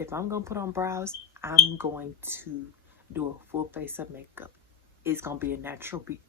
if I'm gonna put on brows, I'm going to do a full face of makeup. It's gonna be a natural beat.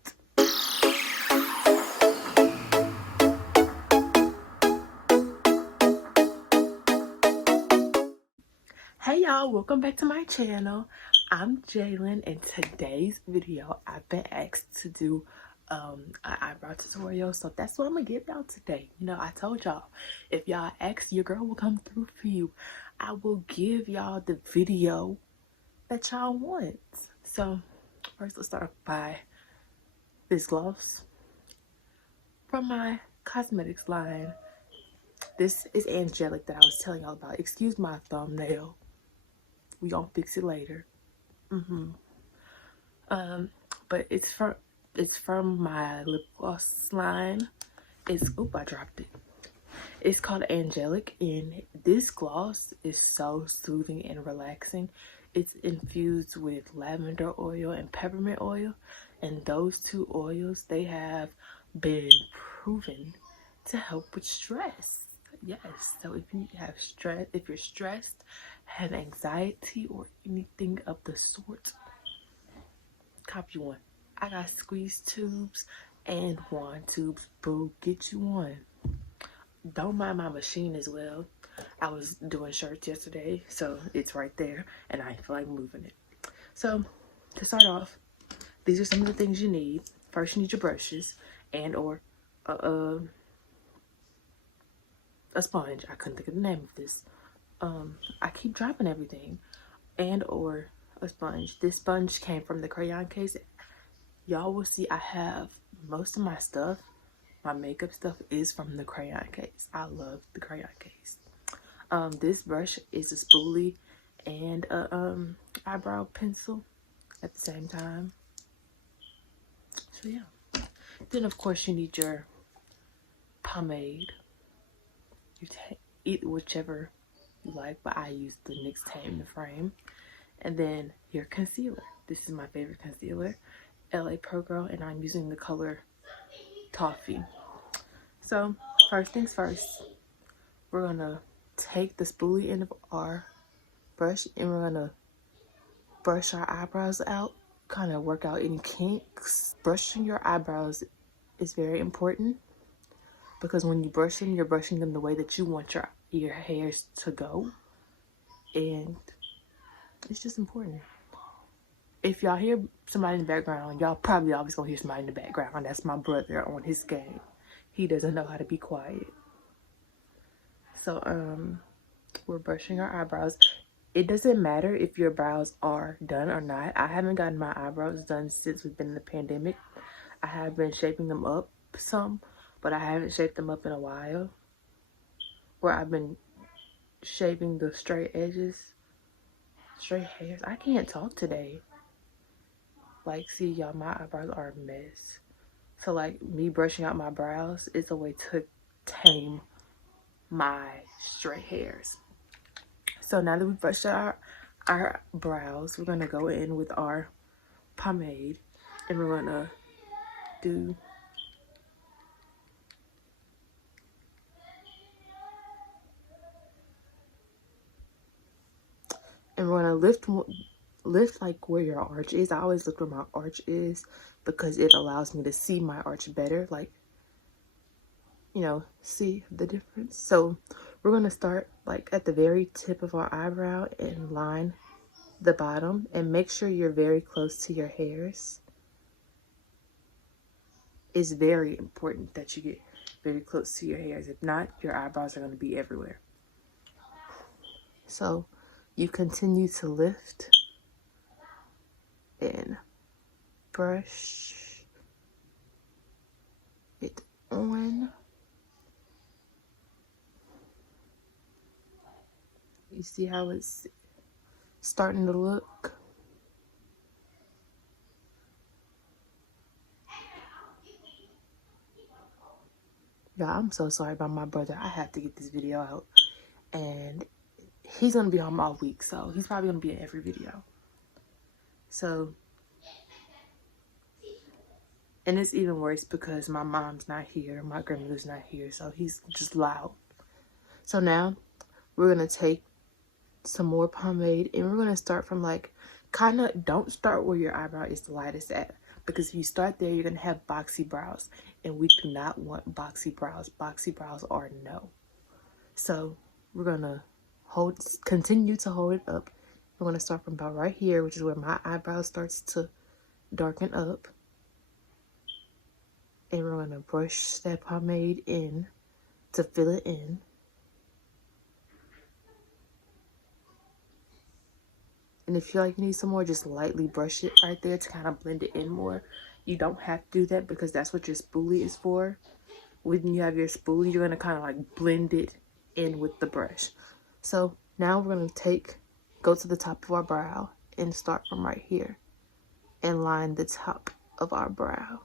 Hey y'all, welcome back to my channel. I'm Jaylin, and today's video I've been asked to do an eyebrow tutorial, so that's what I'm gonna give y'all today. You know, I told y'all if y'all ask, your girl will come through for you. I will give y'all the video that y'all want. So first, let's start off by this gloss from my cosmetics line. This is Angelic that I was telling y'all about. Excuse my thumbnail. We gonna fix it later. But it's from my lip gloss line. Oop, I dropped it. It's called Angelic, and this gloss is so soothing and relaxing. It's infused with lavender oil and peppermint oil, and those two oils, they have been proven to help with stress. Yes, so if you have stress, if you're stressed, have anxiety, or anything of the sort, copy one. I got squeeze tubes and wand tubes. Boo, get you one. Don't mind my machine as well. I was doing shirts yesterday, so it's right there, and I feel like moving it. So to start off, these are some of the things you need. First, you need your brushes and or a sponge. I couldn't think of the name of this. I keep dropping everything. And or a sponge. This sponge came from the crayon case. Y'all will see I have most of my stuff, my makeup stuff, is from the crayon case. I love the crayon case. This brush is a spoolie and a eyebrow pencil at the same time. So yeah. Then of course you need your pomade. You eat whichever you like, but I use the NYX Tame the Frame. And then your concealer. This is my favorite concealer, LA Pro Girl, and I'm using the color Toffee. So first things first, we're gonna take the spoolie end of our brush and we're gonna brush our eyebrows out, kind of work out any kinks. Brushing your eyebrows is very important because when you brush them, you're brushing them the way that you want your hairs to go, and it's just important. If y'all hear somebody in the background, y'all probably always gonna hear somebody in the background. That's my brother on his game. He doesn't know how to be quiet. So we're brushing our eyebrows. It doesn't matter if your brows are done or not. I haven't gotten my eyebrows done since we've been in the pandemic. I have been shaping them up some, but I haven't shaped them up in a while. Where I've been shaving the straight edges, straight hairs. I can't talk today. Like, see y'all, my eyebrows are a mess. So like me brushing out my brows is a way to tame my straight hairs. So now that we've brushed out our brows, we're gonna go in with our pomade and we're gonna do lift like where your arch is. I always look where my arch is because it allows me to see my arch better, like, you know, see the difference. So we're gonna start like at the very tip of our eyebrow and line the bottom, and make sure you're very close to your hairs. It's very important that you get very close to your hairs. If not, your eyebrows are going to be everywhere. So you continue to lift and brush it on. You see how it's starting to look? Yeah, I'm so sorry about my brother. I have to get this video out, and he's gonna be home all week, so he's probably gonna be in every video. So, and it's even worse because my mom's not here, my grandmother's not here, so he's just loud. So now we're gonna take some more pomade, and we're going to start from like kind of, don't start where your eyebrow is the lightest at, because if you start there you're going to have boxy brows, and we do not want boxy brows. Boxy brows are no. So we're going to continue to hold it up. We're going to start from about right here, which is where my eyebrow starts to darken up, and we're going to brush that pomade in to fill it in. And if you feel like you need some more, just lightly brush it right there to kind of blend it in more. You don't have to do that because that's what your spoolie is for. When you have your spoolie, you're going to kind of like blend it in with the brush. So now we're going to go to the top of our brow and start from right here and line the top of our brow.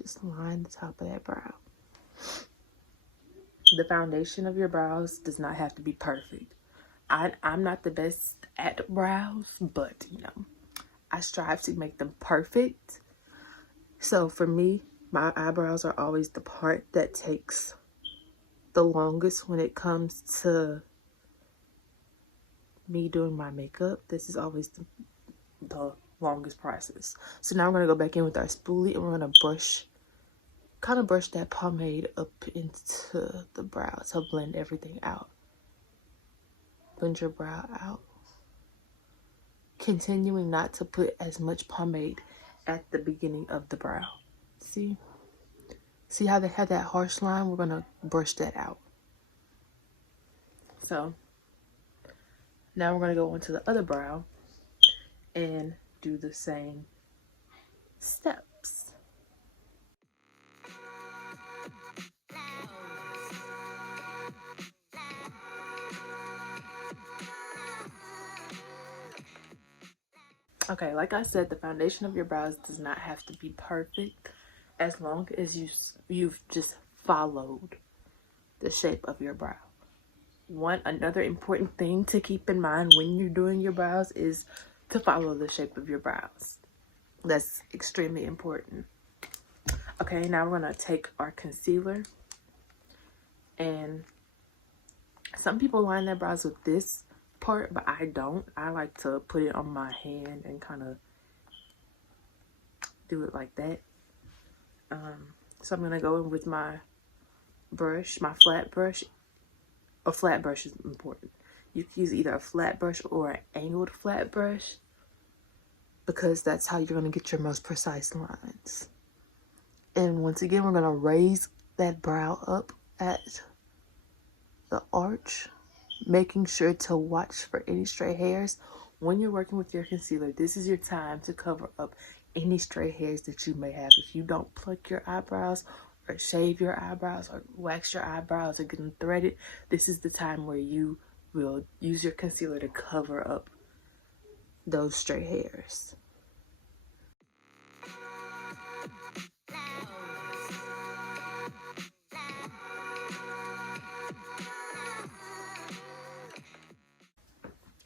Just line the top of that brow. The foundation of your brows does not have to be perfect. I'm not the best at brows, but you know, I strive to make them perfect. So for me, my eyebrows are always the part that takes the longest when it comes to me doing my makeup. This is always the longest process. So now I'm going to go back in with our spoolie, and we're going to kind of brush that pomade up into the brow to blend everything out. Blend your brow out. Continuing not to put as much pomade at the beginning of the brow. See how they had that harsh line? We're going to brush that out. So now we're going to go on to the other brow and do the same steps. Okay, like I said, the foundation of your brows does not have to be perfect as long as you've just followed the shape of your brow. Another important thing to keep in mind when you're doing your brows is to follow the shape of your brows. That's extremely important. Okay, now we're going to take our concealer, and some people line their brows with this part, but I don't. I like to put it on my hand and kind of do it like that. So I'm going to go in with my brush, my flat brush. A flat brush is important. You can use either a flat brush or an angled flat brush, because that's how you're going to get your most precise lines. And once again, we're going to raise that brow up at the arch, making sure to watch for any stray hairs. When you're working with your concealer, this is your time to cover up any stray hairs that you may have. If you don't pluck your eyebrows or shave your eyebrows or wax your eyebrows or get them threaded, this is the time where you will use your concealer to cover up those stray hairs.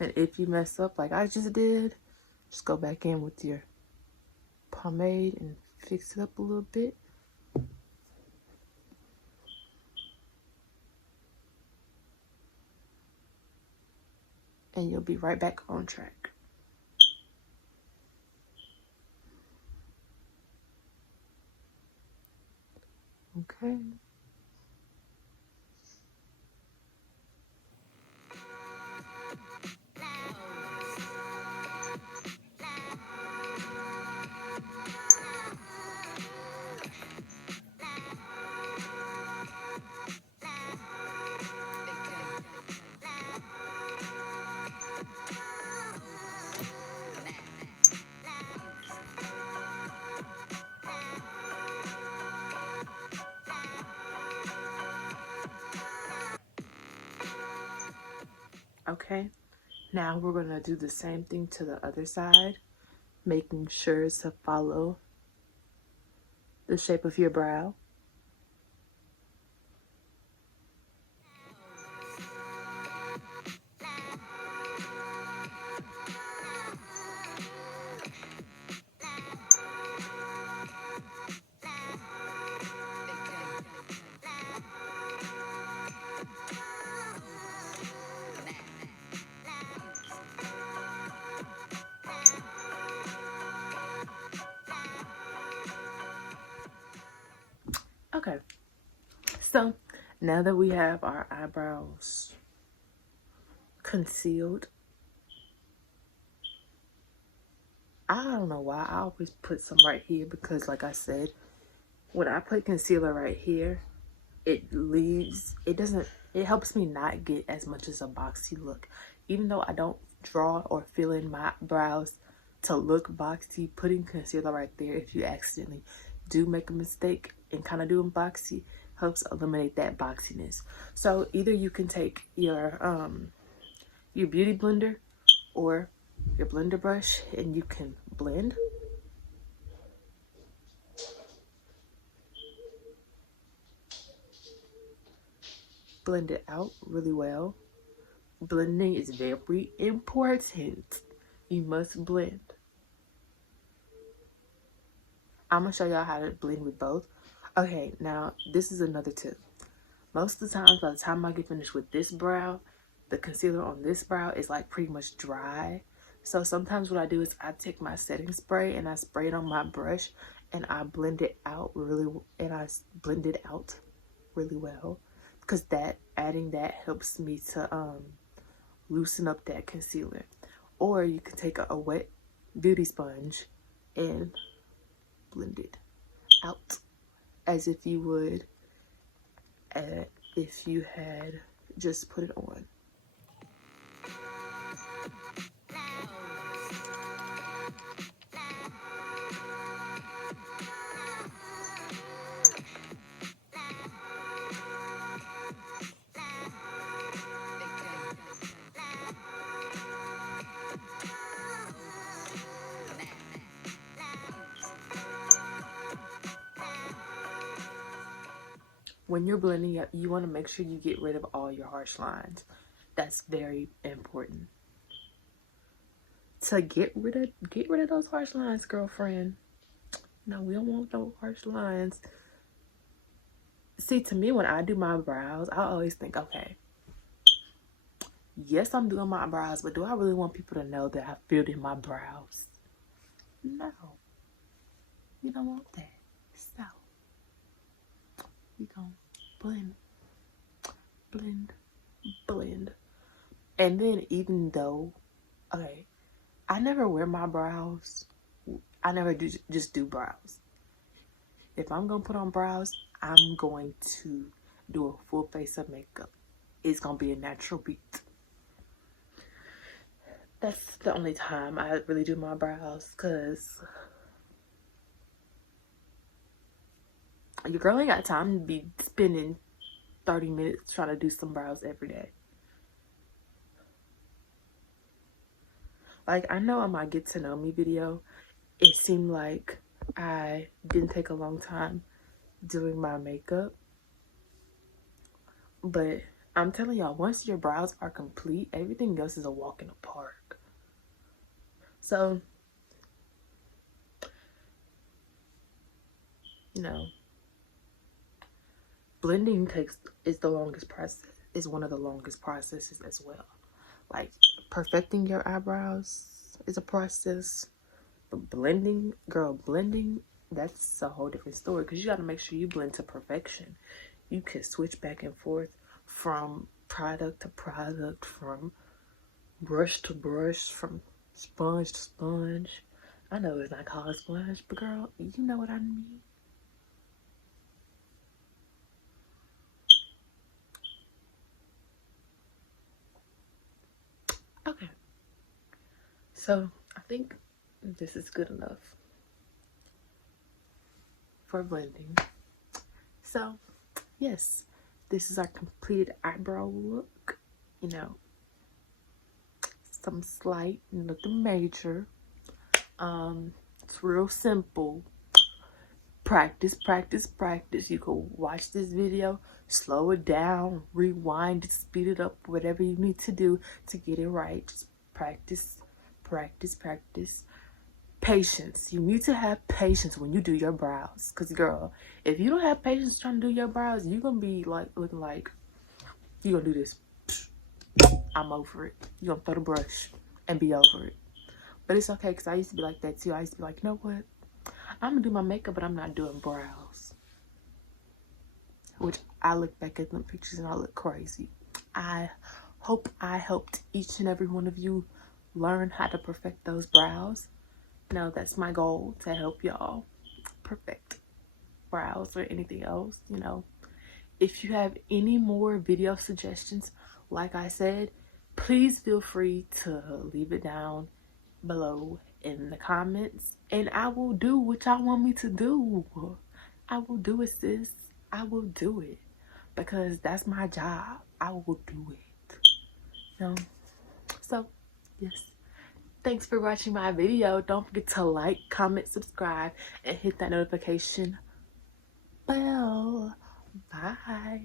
And if you mess up like I just did, just go back in with your pomade and fix it up a little bit. And you'll be right back on track. Okay. Okay, now we're going to do the same thing to the other side, making sure to follow the shape of your brow. So now that we have our eyebrows concealed, I don't know why I always put some right here, because like I said, when I put concealer right here, it helps me not get as much as a boxy look. Even though I don't draw or fill in my brows to look boxy, putting concealer right there, if you accidentally do make a mistake and kind of doing boxy, helps eliminate that boxiness. So either you can take your beauty blender or your blender brush and you can blend. Blend it out really well. Blending is very important. You must blend. I'm gonna show y'all how to blend with both. Okay, now this is another tip. Most of the times, by the time I get finished with this brow, the concealer on this brow is like pretty much dry. So sometimes what I do is I take my setting spray and I spray it on my brush and I blend it out really well, because adding that helps me to loosen up that concealer. Or you can take a wet beauty sponge and blend it out as if you would if you had just put it on. When you're blending, you want to make sure you get rid of all your harsh lines. That's very important. To get rid of those harsh lines, girlfriend. No, we don't want no harsh lines. See, to me, when I do my brows, I always think, okay, yes, I'm doing my brows, but do I really want people to know that I filled in my brows? No. You don't want that. So, you gonna blend, blend, blend. And then even though, okay, I never wear my brows. I never just do brows. If I'm gonna put on brows, I'm going to do a full face of makeup. It's gonna be a natural beat. That's the only time I really do my brows, because your girl ain't got time to be spending 30 minutes trying to do some brows every day. Like, I know on my get to know me video, it seemed like I didn't take a long time doing my makeup. But I'm telling y'all, once your brows are complete, everything else is a walk in the park. So, you know, blending is the longest process, is one of the longest processes as well. Like, perfecting your eyebrows is a process, but blending, that's a whole different story, because you got to make sure you blend to perfection. You can switch back and forth from product to product, from brush to brush, from sponge to sponge. I know it's not called a sponge, but girl, you know what I mean. Okay, so I think this is good enough for blending. So yes, this is our completed eyebrow look. You know, some slight, nothing major. It's real simple. Practice, practice, practice. You can watch this video, slow it down, rewind it, speed it up, whatever you need to do to get it right. Just practice, practice, practice. Patience. You need to have patience when you do your brows. Because, girl, if you don't have patience trying to do your brows, you're going to be like looking like you're going to do this. I'm over it. You're going to throw the brush and be over it. But it's okay, because I used to be like that too. I used to be like, you know what? I'm going to do my makeup, but I'm not doing brows. Which I look back at them pictures and I look crazy. I hope I helped each and every one of you learn how to perfect those brows. No, that's my goal, to help y'all perfect brows or anything else, you know. If you have any more video suggestions, like I said, please feel free to leave it down below in the comments, and I will do what y'all want me to do. I will do it, sis. I will do it because that's my job. I will do it. You know? So, yes. Thanks for watching my video. Don't forget to like, comment, subscribe, and hit that notification bell. Bye.